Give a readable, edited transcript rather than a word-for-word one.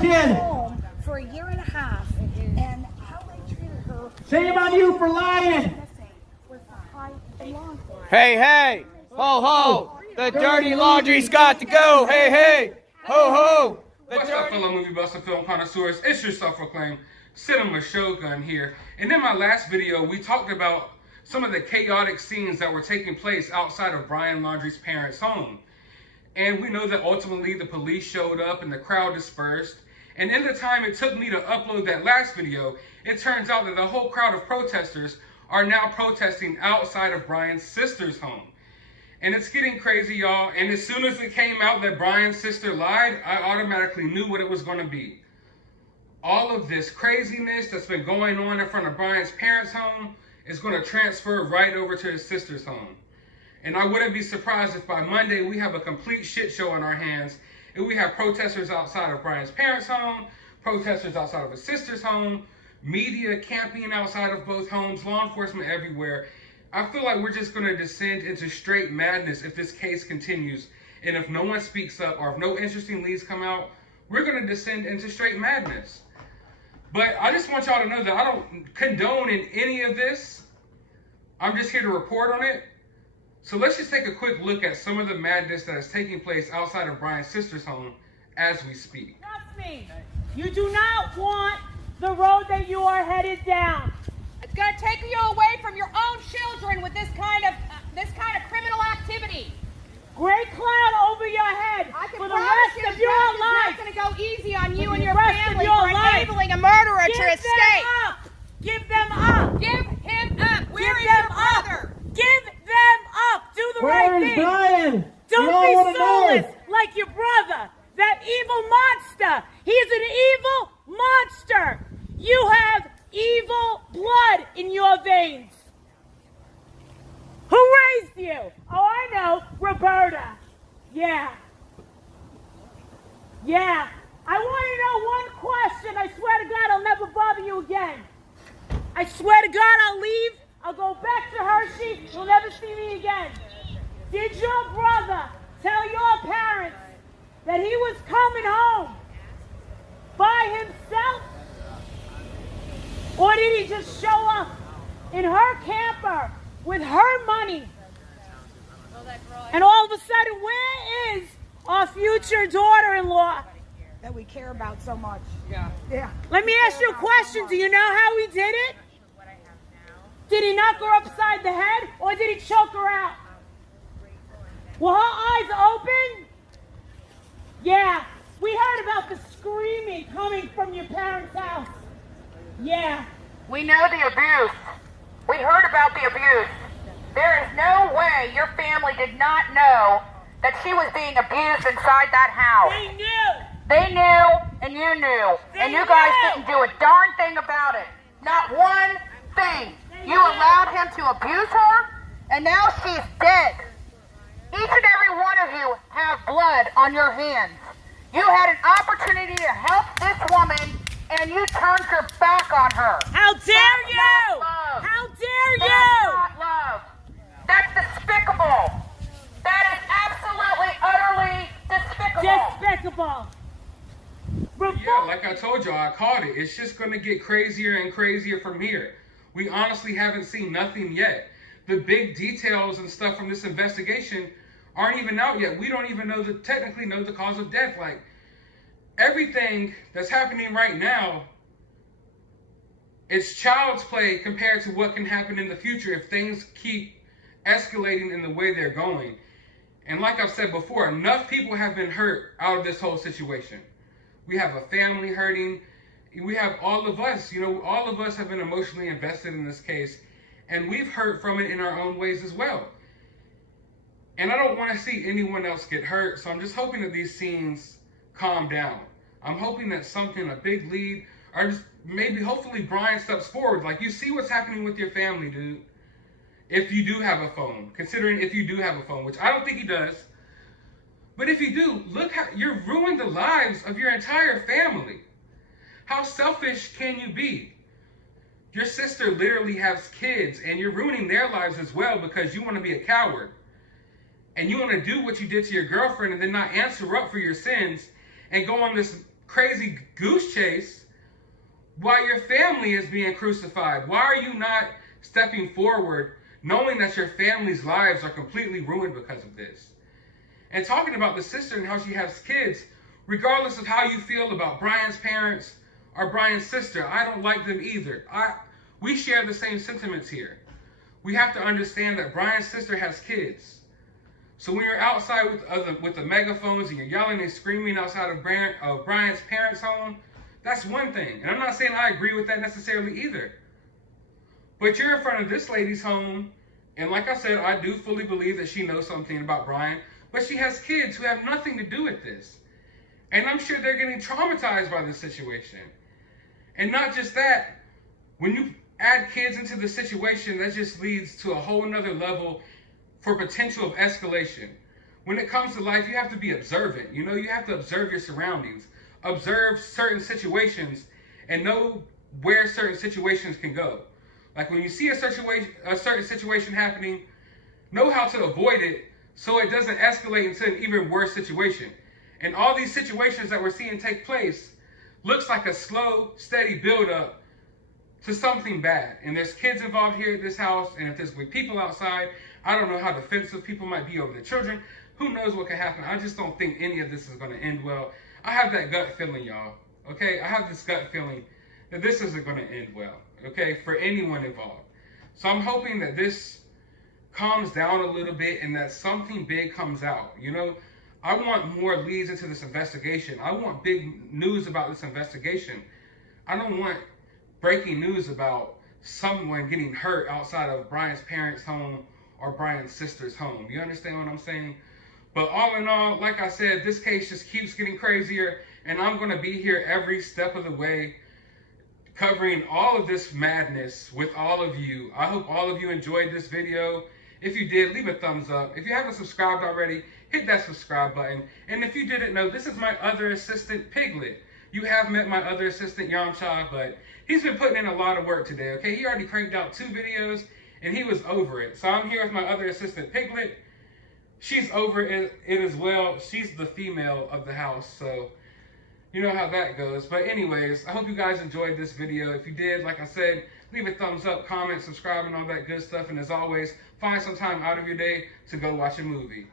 kid. Home for a year and a half, and how they treated her. Shame on you for lying. Hey, ho, ho, the dirty laundry's got to go. Hey, ho, ho. What's up, fellow movie buffs and film connoisseurs? It's your self-proclaimed Cinema Shogun here. And in my last video, we talked about some of the chaotic scenes that were taking place outside of Brian Laundrie's parents' home. And we know that ultimately the police showed up and the crowd dispersed. And in the time it took me to upload that last video, it turns out that the whole crowd of protesters are now protesting outside of Brian's sister's home. And it's getting crazy, y'all. And as soon as it came out that Brian's sister lied, I automatically knew what it was going to be. All of this craziness that's been going on in front of Brian's parents' home is going to transfer right over to his sister's home. And I wouldn't be surprised if by Monday we have a complete shit show on our hands and we have protesters outside of Brian's parents' home, protesters outside of his sister's home, media camping outside of both homes, law enforcement everywhere. I feel like we're just going to descend into straight madness if this case continues. And if no one speaks up or if no interesting leads come out, we're going to descend into straight madness. But I just want y'all to know that I don't condone in any of this. I'm just here to report on it. So let's just take a quick look at some of the madness that is taking place outside of Brian's sister's home as we speak. Trust me, you do not want the road that you are headed down. It's going to take you away from your own children with this kind of criminal activity. Great cloud over your head for the rest of your life. It's not going to go easy on you and the your rest family of your for life. enabling a murderer to escape. Give them up. Give him up. Where is Give them your brother? Give them up. Do the right Where is thing. Brian? Don't We all wanna be know. soulless like your brother, that evil monster. He is an evil monster. You have evil blood in your veins. Who raised you? Oh, I know, Roberta. Yeah. I want to know one question. I swear to God, I'll never bother you again. I swear to God, I'll leave. I'll go back to Hershey. You'll never see me again. Did your brother tell your parents that he was coming home by himself? Or did he just show up in her camper with her money? And all of a sudden, where is our future daughter-in-law? That we care about so much. Yeah. Let me ask you a question. Do you know how he did it? Did he knock her upside the head or did he choke her out? Were her eyes open? Yeah. We heard about the screaming coming from your parents' house. Yeah. We know the abuse. We heard about the abuse. There is no way your family did not know that she was being abused inside that house. They knew. They knew, and you knew. And you guys didn't do a darn thing about it. Not one thing. You allowed him to abuse her, and now she's dead. Each and every one of you have blood on your hands. You had an opportunity to help this woman, and you turned your back on her. How dare you? How dare you? That's not love. That's despicable. That is absolutely, utterly despicable. Yeah, like I told y'all, I called it. It's just going to get crazier and crazier from here. We honestly haven't seen nothing yet. The big details and stuff from this investigation aren't even out yet. We don't even technically know the cause of death. Like, everything that's happening right now, it's child's play compared to what can happen in the future if things keep escalating in the way they're going. And like I've said before, enough people have been hurt out of this whole situation. We have a family hurting. We have all of us, all of us have been emotionally invested in this case, and we've hurt from it in our own ways as well. And I don't want to see anyone else get hurt, so I'm just hoping that these scenes calm down. I'm hoping that something, a big lead, or just maybe, hopefully, Brian steps forward. Like, you see what's happening with your family, dude. If you do have a phone, considering if you do have a phone, which I don't think he does. But if you do, look how you're ruining the lives of your entire family. How selfish can you be? Your sister literally has kids, and you're ruining their lives as well because you want to be a coward. And you want to do what you did to your girlfriend and then not answer up for your sins and go on this crazy goose chase while your family is being crucified? Why are you not stepping forward knowing that your family's lives are completely ruined because of this? And talking about the sister and how she has kids, regardless of how you feel about Brian's parents or Brian's sister, I don't like them either. We share the same sentiments here. We have to understand that Brian's sister has kids. So when you're outside with the megaphones and you're yelling and screaming outside of Brian's parents' home, that's one thing. And I'm not saying I agree with that necessarily either. But you're in front of this lady's home, and like I said, I do fully believe that she knows something about Brian, but she has kids who have nothing to do with this. And I'm sure they're getting traumatized by this situation. And not just that, when you add kids into the situation, that just leads to a whole nother level for potential of escalation. When it comes to life, you have to be observant. You know, you have to observe your surroundings, observe certain situations, and know where certain situations can go. Like when you see a certain situation happening, know how to avoid it so it doesn't escalate into an even worse situation. And all these situations that we're seeing take place looks like a slow, steady buildup to something bad. And there's kids involved here at this house, and if there's people outside, I don't know how defensive people might be over the children. Who knows what could happen? I just don't think any of this is going to end well. I have that gut feeling, y'all. Okay? I have this gut feeling that this isn't going to end well. Okay? For anyone involved. So I'm hoping that this calms down a little bit and that something big comes out. You know, I want more leads into this investigation. I want big news about this investigation. I don't want breaking news about someone getting hurt outside of Brian's parents' home or Brian's sister's home. You understand what I'm saying? But all in all, like I said, this case just keeps getting crazier, and I'm going to be here every step of the way covering all of this madness with all of you. I hope all of you enjoyed this video. If you did, leave a thumbs up. If you haven't subscribed already, hit that subscribe button. And if you didn't know, this is my other assistant, Piglet. You have met my other assistant, Yamcha, but he's been putting in a lot of work today, okay? He already cranked out 2 videos, and he was over it. So I'm here with my other assistant, Piglet. She's over it as well. She's the female of the house, so you know how that goes. But anyways, I hope you guys enjoyed this video. If you did, like I said, leave a thumbs up, comment, subscribe, and all that good stuff. And as always, find some time out of your day to go watch a movie.